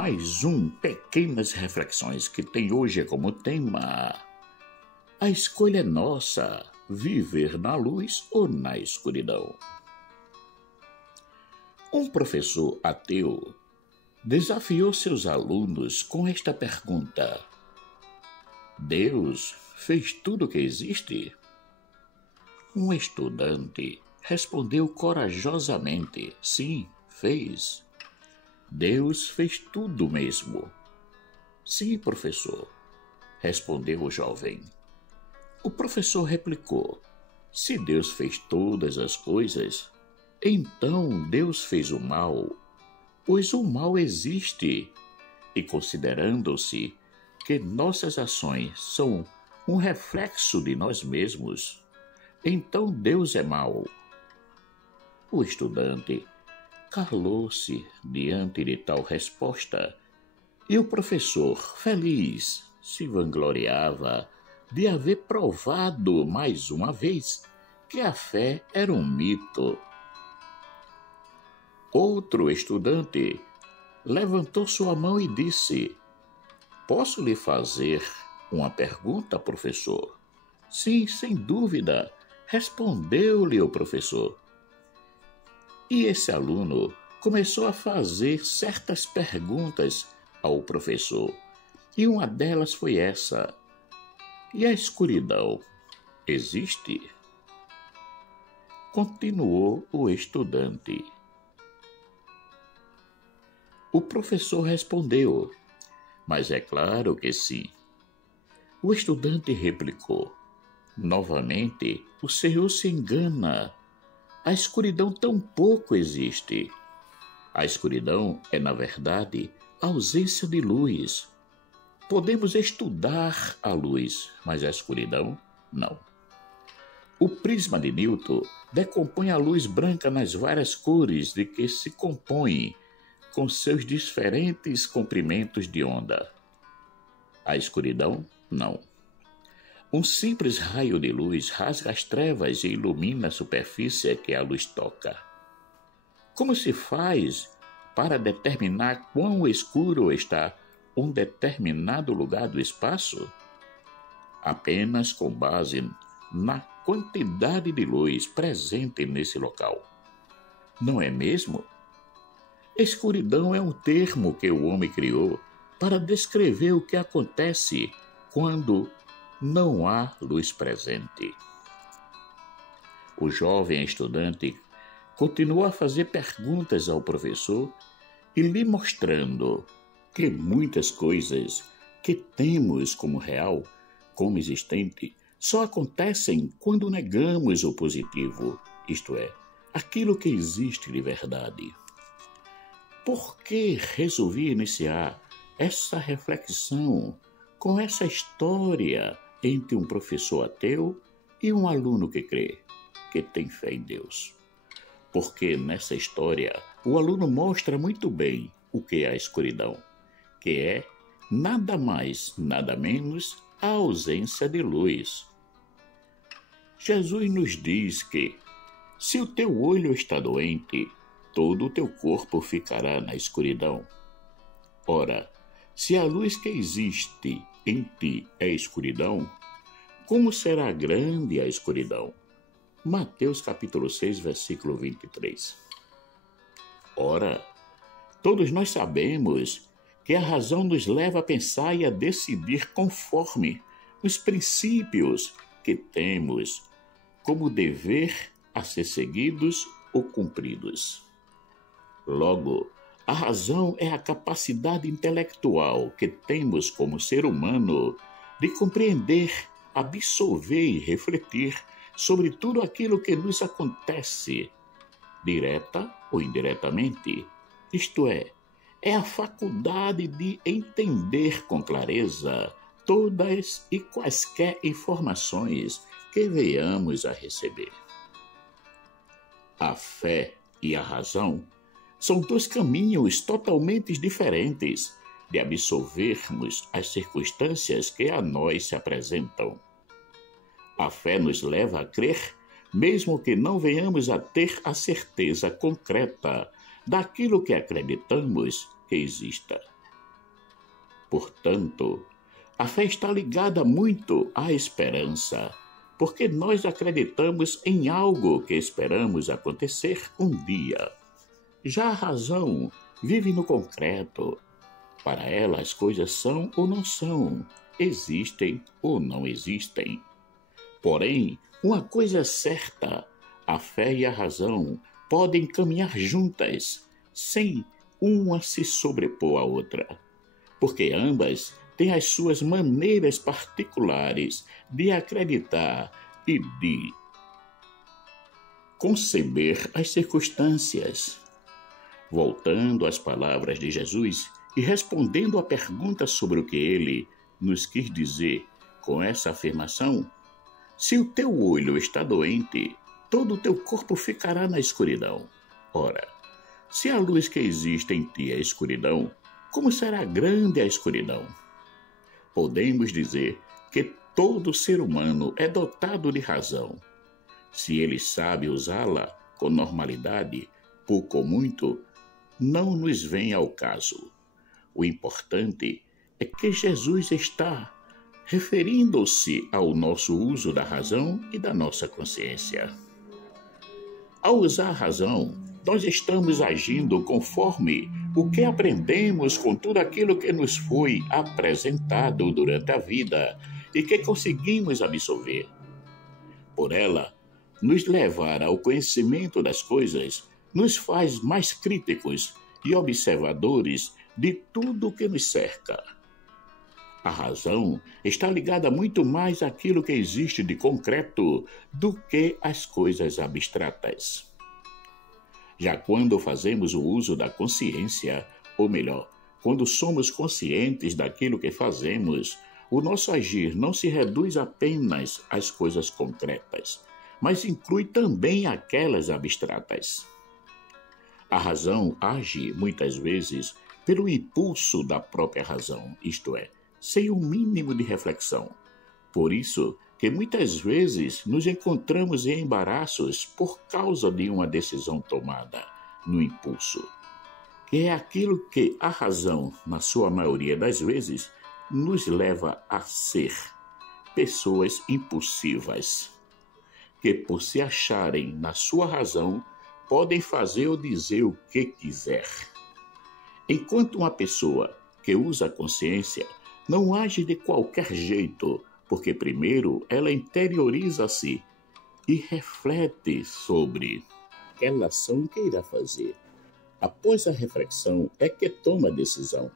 mais um Pequenas Reflexões que tem hoje como tema: a escolha é nossa, viver na luz ou na escuridão. Um professor ateu desafiou seus alunos com esta pergunta: Deus fez tudo o que existe? Um estudante respondeu corajosamente: sim, fez. Deus fez tudo mesmo. Sim, professor, respondeu o jovem. O professor replicou: se Deus fez todas as coisas, então Deus fez o mal, pois o mal existe, e considerando-se que nossas ações são um reflexo de nós mesmos, então Deus é mau. O estudante calou-se diante de tal resposta, e o professor, feliz, se vangloriava de haver provado mais uma vez que a fé era um mito. Outro estudante levantou sua mão e disse: posso lhe fazer uma pergunta, professor? Sim, sem dúvida, respondeu-lhe o professor. E esse aluno começou a fazer certas perguntas ao professor, e uma delas foi essa: e a escuridão existe? Continuou o estudante. O professor respondeu: mas é claro que sim. O estudante replicou: novamente, o senhor se engana. A escuridão tampouco existe. A escuridão é, na verdade, a ausência de luz. Podemos estudar a luz, mas a escuridão, não. O prisma de Newton decompõe a luz branca nas várias cores de que se compõe, com seus diferentes comprimentos de onda. A escuridão, não. Um simples raio de luz rasga as trevas e ilumina a superfície que a luz toca. Como se faz para determinar quão escuro está um determinado lugar do espaço? Apenas com base na quantidade de luz presente nesse local. Não é mesmo? Escuridão é um termo que o homem criou para descrever o que acontece quando não há luz presente. O jovem estudante continuou a fazer perguntas ao professor e lhe mostrando que muitas coisas que temos como real, como existente, só acontecem quando negamos o positivo, isto é, aquilo que existe de verdade. Por que resolvi iniciar essa reflexão com essa história entre um professor ateu e um aluno que crê, que tem fé em Deus? Porque nessa história o aluno mostra muito bem o que é a escuridão, que é nada mais, nada menos a ausência de luz. Jesus nos diz que, se o teu olho está doente, todo o teu corpo ficará na escuridão. Ora, se a luz que existe em ti é escuridão, como será grande a escuridão? Mateus capítulo 6, versículo 23. Ora, todos nós sabemos que a razão nos leva a pensar e a decidir conforme os princípios que temos como dever a ser seguidos ou cumpridos. Logo, a razão é a capacidade intelectual que temos como ser humano de compreender, absorver e refletir sobre tudo aquilo que nos acontece, direta ou indiretamente. Isto é a faculdade de entender com clareza todas e quaisquer informações que venhamos a receber. A fé e a razão são dois caminhos totalmente diferentes de absorvermos as circunstâncias que a nós se apresentam. A fé nos leva a crer, mesmo que não venhamos a ter a certeza concreta daquilo que acreditamos que exista. Portanto, a fé está ligada muito à esperança, porque nós acreditamos em algo que esperamos acontecer um dia. Já a razão vive no concreto. Para ela, as coisas são ou não são, existem ou não existem. Porém, uma coisa é certa: a fé e a razão podem caminhar juntas, sem uma se sobrepor à outra, porque ambas têm as suas maneiras particulares de acreditar e de conceber as circunstâncias. Voltando às palavras de Jesus e respondendo à pergunta sobre o que ele nos quis dizer com essa afirmação, se o teu olho está doente, todo o teu corpo ficará na escuridão. Ora, se a luz que existe em ti é escuridão, como será grande a escuridão? Podemos dizer que todo ser humano é dotado de razão. Se ele sabe usá-la com normalidade, pouco ou muito, não nos vem ao caso. O importante é que Jesus está referindo-se ao nosso uso da razão e da nossa consciência. Ao usar a razão, nós estamos agindo conforme o que aprendemos com tudo aquilo que nos foi apresentado durante a vida e que conseguimos absorver. Por ela, nos levar ao conhecimento das coisas nos faz mais críticos e observadores de tudo o que nos cerca. A razão está ligada muito mais àquilo que existe de concreto do que às coisas abstratas. Já quando fazemos o uso da consciência, ou melhor, quando somos conscientes daquilo que fazemos, o nosso agir não se reduz apenas às coisas concretas, mas inclui também aquelas abstratas. A razão age, muitas vezes, pelo impulso da própria razão, isto é, sem um mínimo de reflexão. Por isso que muitas vezes nos encontramos em embaraços por causa de uma decisão tomada no impulso, que é aquilo que a razão, na sua maioria das vezes, nos leva a ser pessoas impulsivas, que por se acharem na sua razão, podem fazer ou dizer o que quiser. Enquanto uma pessoa que usa a consciência não age de qualquer jeito, porque primeiro ela interioriza-se e reflete sobre aquela ação que irá fazer. Após a reflexão é que toma a decisão.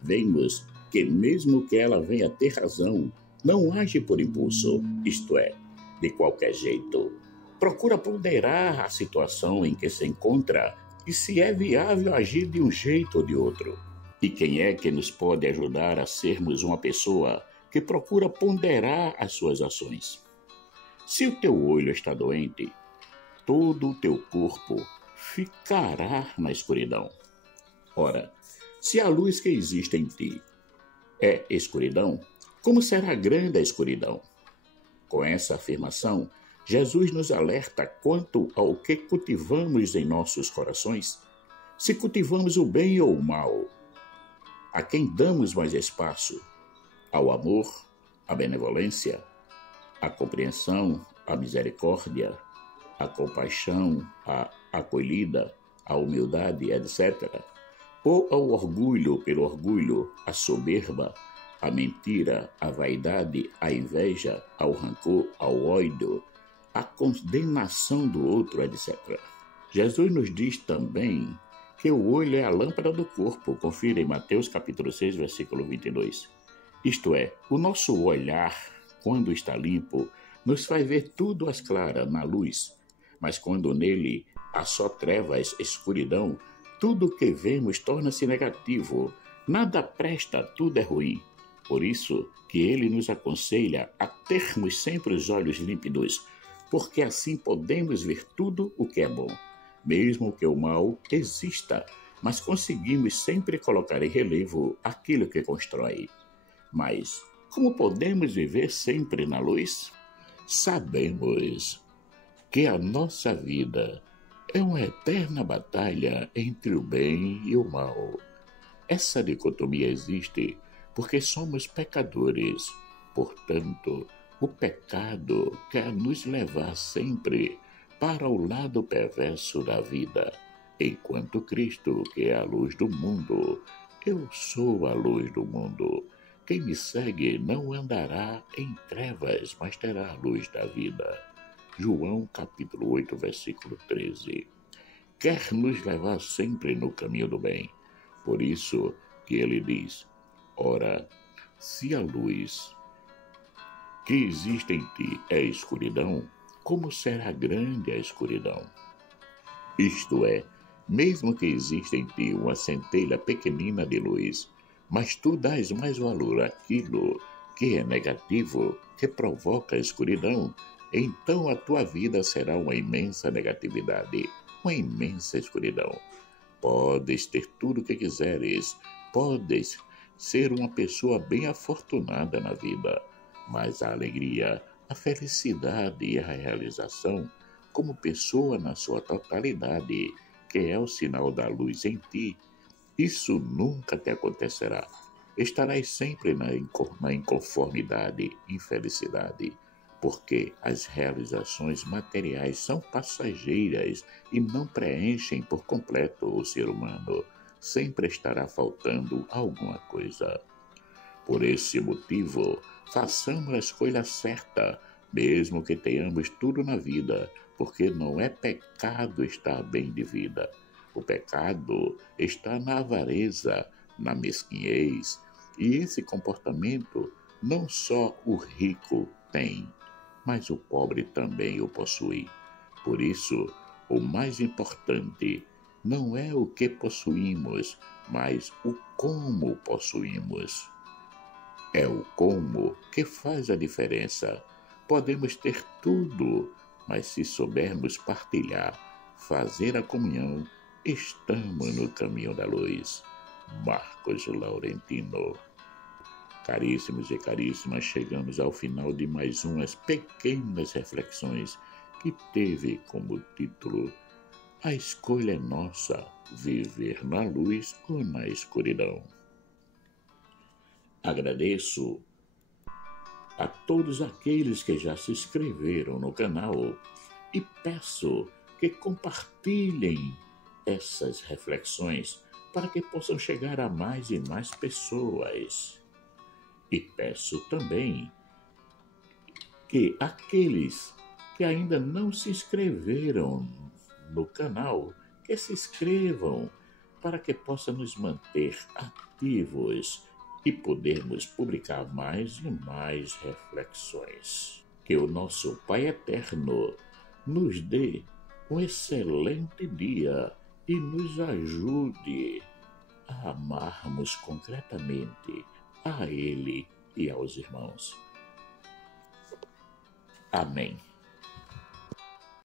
Vemos que mesmo que ela venha a ter razão, não age por impulso, isto é, de qualquer jeito. Procura ponderar a situação em que se encontra e se é viável agir de um jeito ou de outro. E quem é que nos pode ajudar a sermos uma pessoa que procura ponderar as suas ações? Se o teu olho está doente, todo o teu corpo ficará na escuridão. Ora, se a luz que existe em ti é escuridão, como será grande a escuridão? Com essa afirmação, Jesus nos alerta quanto ao que cultivamos em nossos corações, se cultivamos o bem ou o mal, a quem damos mais espaço, ao amor, à benevolência, à compreensão, à misericórdia, à compaixão, à acolhida, à humildade, etc., ou ao orgulho pelo orgulho, à soberba, à mentira, à vaidade, à inveja, ao rancor, ao ódio, à condenação do outro, etc. Jesus nos diz também que o olho é a lâmpada do corpo. Confira em Mateus capítulo 6, versículo 22. Isto é, o nosso olhar, quando está limpo, nos faz ver tudo às claras, na luz. Mas quando nele há só trevas, escuridão, tudo o que vemos torna-se negativo. Nada presta, tudo é ruim. Por isso que ele nos aconselha a termos sempre os olhos límpidos, porque assim podemos ver tudo o que é bom, mesmo que o mal exista, mas conseguimos sempre colocar em relevo aquilo que constrói. Mas como podemos viver sempre na luz? Sabemos que a nossa vida é uma eterna batalha entre o bem e o mal. Essa dicotomia existe porque somos pecadores. Portanto, o pecado quer nos levar sempre para o lado perverso da vida, enquanto Cristo, que é a luz do mundo, eu sou a luz do mundo. Quem me segue não andará em trevas, mas terá a luz da vida. João capítulo 8, versículo 13. Quer nos levar sempre no caminho do bem. Por isso que ele diz: ora, se a luz que existe em ti é escuridão, como será grande a escuridão? Isto é, mesmo que exista em ti uma centelha pequenina de luz, mas tu dás mais valor àquilo que é negativo, que provoca a escuridão, então a tua vida será uma imensa negatividade, uma imensa escuridão. Podes ter tudo o que quiseres, podes ser uma pessoa bem afortunada na vida, mas a alegria, a felicidade e a realização como pessoa na sua totalidade, que é o sinal da luz em ti, isso nunca te acontecerá. Estarás sempre na inconformidade, infelicidade, porque as realizações materiais são passageiras e não preenchem por completo o ser humano. Sempre estará faltando alguma coisa. Por esse motivo, façamos a escolha certa, mesmo que tenhamos tudo na vida, porque não é pecado estar bem de vida. O pecado está na avareza, na mesquinhez, e esse comportamento não só o rico tem, mas o pobre também o possui. Por isso, o mais importante não é o que possuímos, mas o como possuímos. É o como que faz a diferença. Podemos ter tudo, mas se soubermos partilhar, fazer a comunhão, estamos no caminho da luz. Marcos Laurentino. Caríssimos e caríssimas, chegamos ao final de mais umas pequenas reflexões que teve como título A escolha é nossa, viver na luz ou na escuridão. Agradeço a todos aqueles que já se inscreveram no canal e peço que compartilhem essas reflexões para que possam chegar a mais e mais pessoas. E peço também que aqueles que ainda não se inscreveram no canal, que se inscrevam para que possam nos manter ativos e podermos publicar mais e mais reflexões. Que o nosso Pai Eterno nos dê um excelente dia e nos ajude a amarmos concretamente a Ele e aos irmãos. Amém.